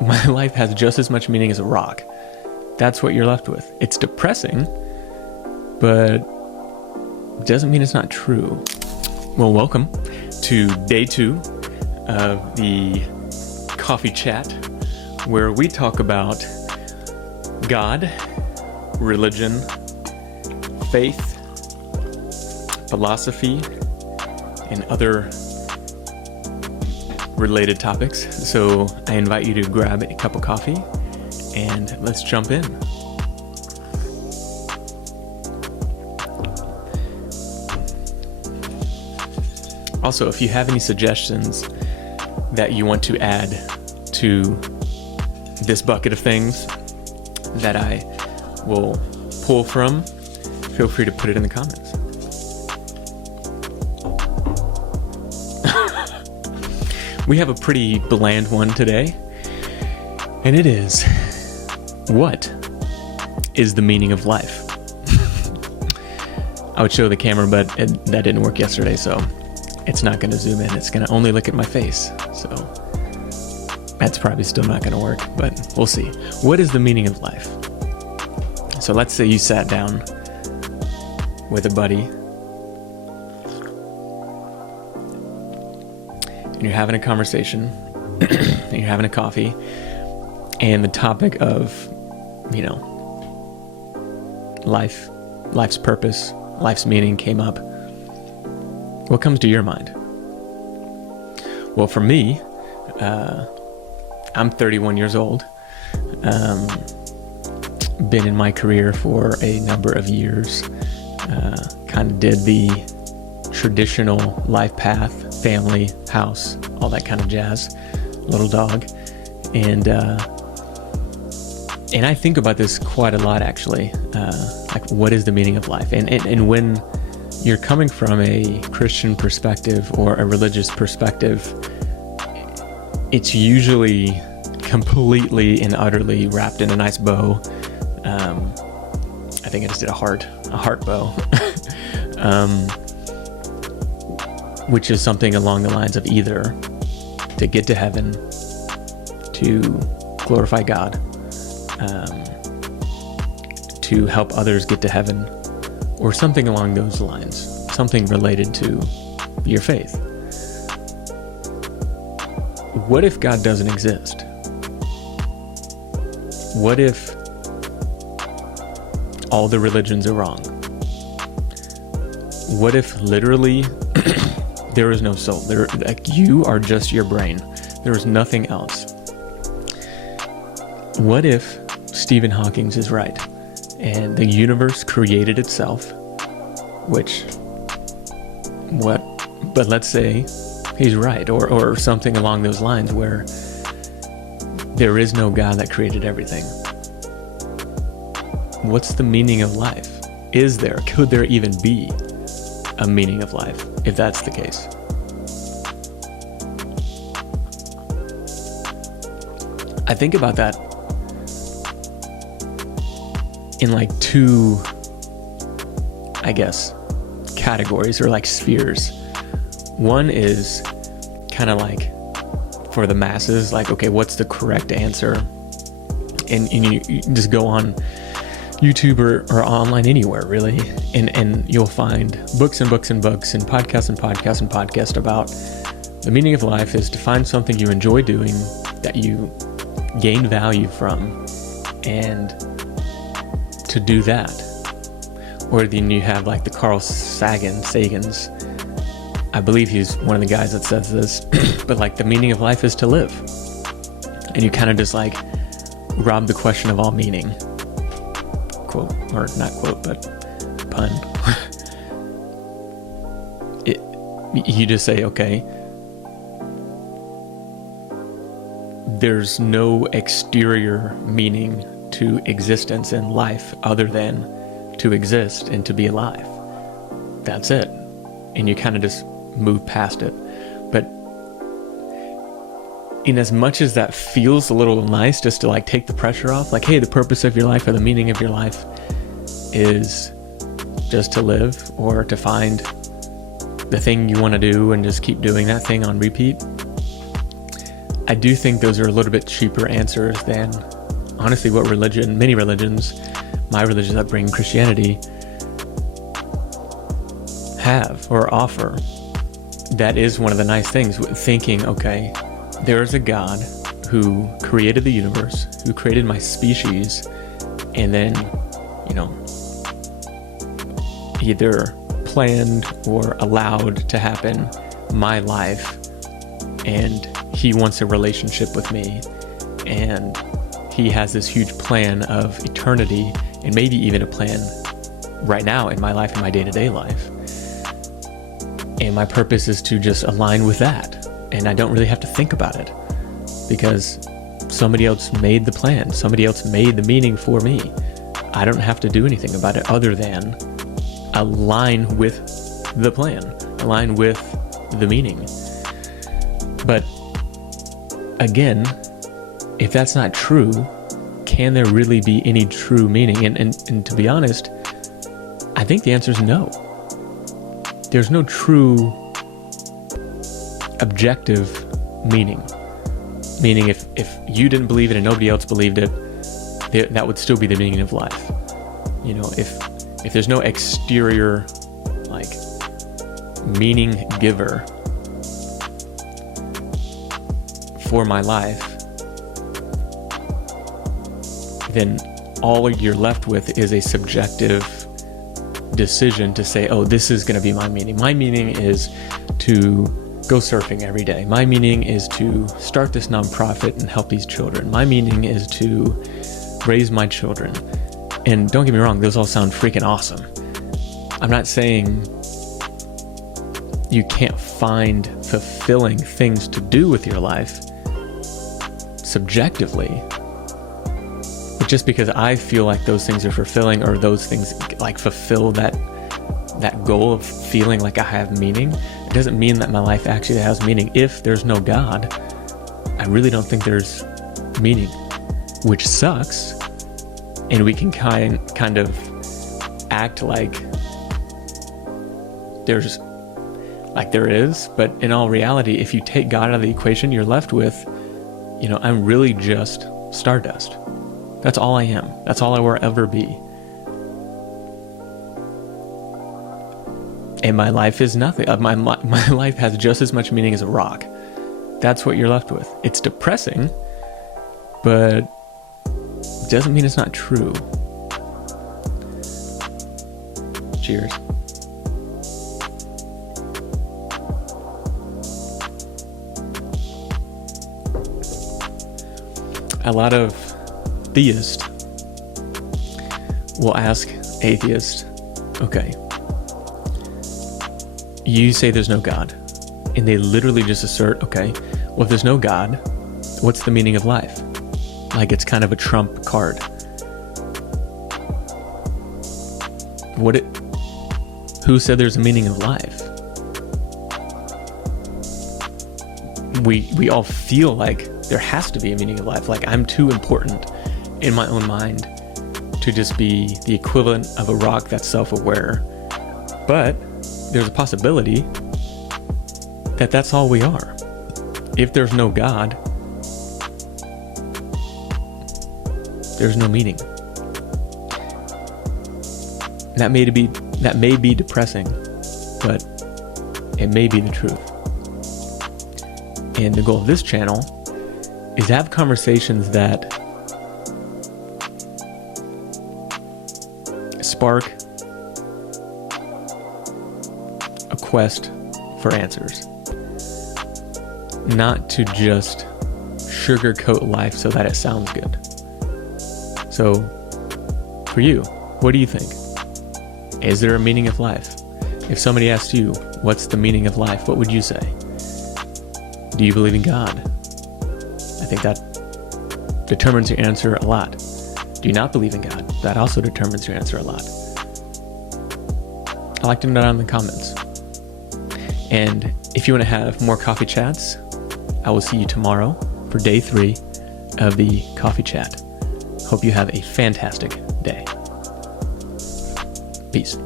my life has just as much meaning as a rock. That's what you're left with. It's depressing, but it doesn't mean it's not true. Well, welcome to day 2 of the coffee chat, where we talk about God, religion, faith, philosophy, and other related topics. So I invite you to grab a cup of coffee and let's jump in. Also, if you have any suggestions that you want to add to this bucket of things that I will pull from, feel free to put it in the comments. We have a pretty bland one today, and it is, what is the meaning of life? I would show the camera, but that didn't work yesterday, so it's not going to zoom in. It's going to only look at my face, so that's probably still not going to work, but we'll see. What is the meaning of life? So let's say you sat down with a buddy and you're having a conversation and you're having a coffee, and the topic of, life's purpose, life's meaning came up. What comes to your mind? Well, for me, I'm 31 years old. Been in my career for a number of years. Kind of did the traditional life path, family, house, all that kind of jazz, little dog. And I think about this quite a lot, actually. Like, what is the meaning of life? And when you're coming from a Christian perspective or a religious perspective, it's usually completely and utterly wrapped in a nice bow. I think I just did a heart bow, which is something along the lines of either to get to heaven, to glorify God, to help others get to heaven, or something along those lines, something related to your faith. What if God doesn't exist? What if all the religions are wrong? What if literally there is no soul? You are just your brain. There is nothing else. What if Stephen Hawking is right and the universe created itself? But let's say he's right, or something along those lines, where there is no God that created everything. What's the meaning of life? Could there even be a meaning of life if that's the case? I think about that in like 2, I guess, categories, or like spheres. One is kind of like for the masses, like, okay, what's the correct answer? And you just go on YouTube or online anywhere, really, and you'll find books and books and books and podcasts and podcasts and podcasts about the meaning of life is to find something you enjoy doing, that you gain value from, and to do that. Or then you have like the Carl Sagans, I believe he's one of the guys that says this, but like the meaning of life is to live. And you kind of just like rob the question of all meaning. Quote, or not quote, but pun. You just say, okay, there's no exterior meaning to existence in life other than to exist and to be alive. That's it. And you kind of just move past it. But in as much as that feels a little nice, just to like take the pressure off, like, hey, the purpose of your life or the meaning of your life is just to live, or to find the thing you want to do and just keep doing that thing on repeat. I do think those are a little bit cheaper answers than honestly what many religions, my religious upbringing, Christianity, have or offer. That is one of the nice things, thinking, okay, there is a God who created the universe, who created my species, and then, either planned or allowed to happen my life, and he wants a relationship with me, and he has this huge plan of eternity, and maybe even a plan right now in my life, in my day-to-day life. And my purpose is to just align with that. And I don't really have to think about it because somebody else made the plan. Somebody else made the meaning for me. I don't have to do anything about it other than align with the plan, align with the meaning. But again, if that's not true, can there really be any true meaning? And to be honest, I think the answer is no. There's no true objective meaning. Meaning if you didn't believe it and nobody else believed it, that would still be the meaning of life. If there's no exterior meaning giver for my life, then all you're left with is a subjective decision to say, oh, this is going to be my meaning. My meaning is to go surfing every day. My meaning is to start this nonprofit and help these children. My meaning is to raise my children. And don't get me wrong, those all sound freaking awesome. I'm not saying you can't find fulfilling things to do with your life subjectively. But just because I feel like those things are fulfilling, or those things fulfill that goal of feeling like I have meaning, it doesn't mean that my life actually has meaning. If there's no God, I really don't think there's meaning, which sucks. And we can kind of act like there is, but in all reality, if you take God out of the equation, you're left with, I'm really just stardust. That's all I am. That's all I will ever be. And my life is nothing. My life has just as much meaning as a rock. That's what you're left with. It's depressing, but it doesn't mean it's not true. Cheers. A lot of theists will ask atheists, okay, you say there's no God, and they literally just assert, okay, well, if there's no God, what's the meaning of life? Like it's kind of a trump card. Who said there's a meaning of life? We all feel like there has to be a meaning of life. Like I'm too important in my own mind to just be the equivalent of a rock that's self-aware. But there's a possibility that that's all we are. If there's no God, there's no meaning. That may be depressing, but it may be the truth. And the goal of this channel is to have conversations that spark a quest for answers. Not to just sugarcoat life so that it sounds good. So, for you, what do you think? Is there a meaning of life? If somebody asked you, what's the meaning of life? What would you say? Do you believe in God? I think that determines your answer a lot. Do you not believe in God? That also determines your answer a lot. I'd like to know down in the comments. And if you want to have more coffee chats, I will see you tomorrow for day 3 of the coffee chat. Hope you have a fantastic day. Peace.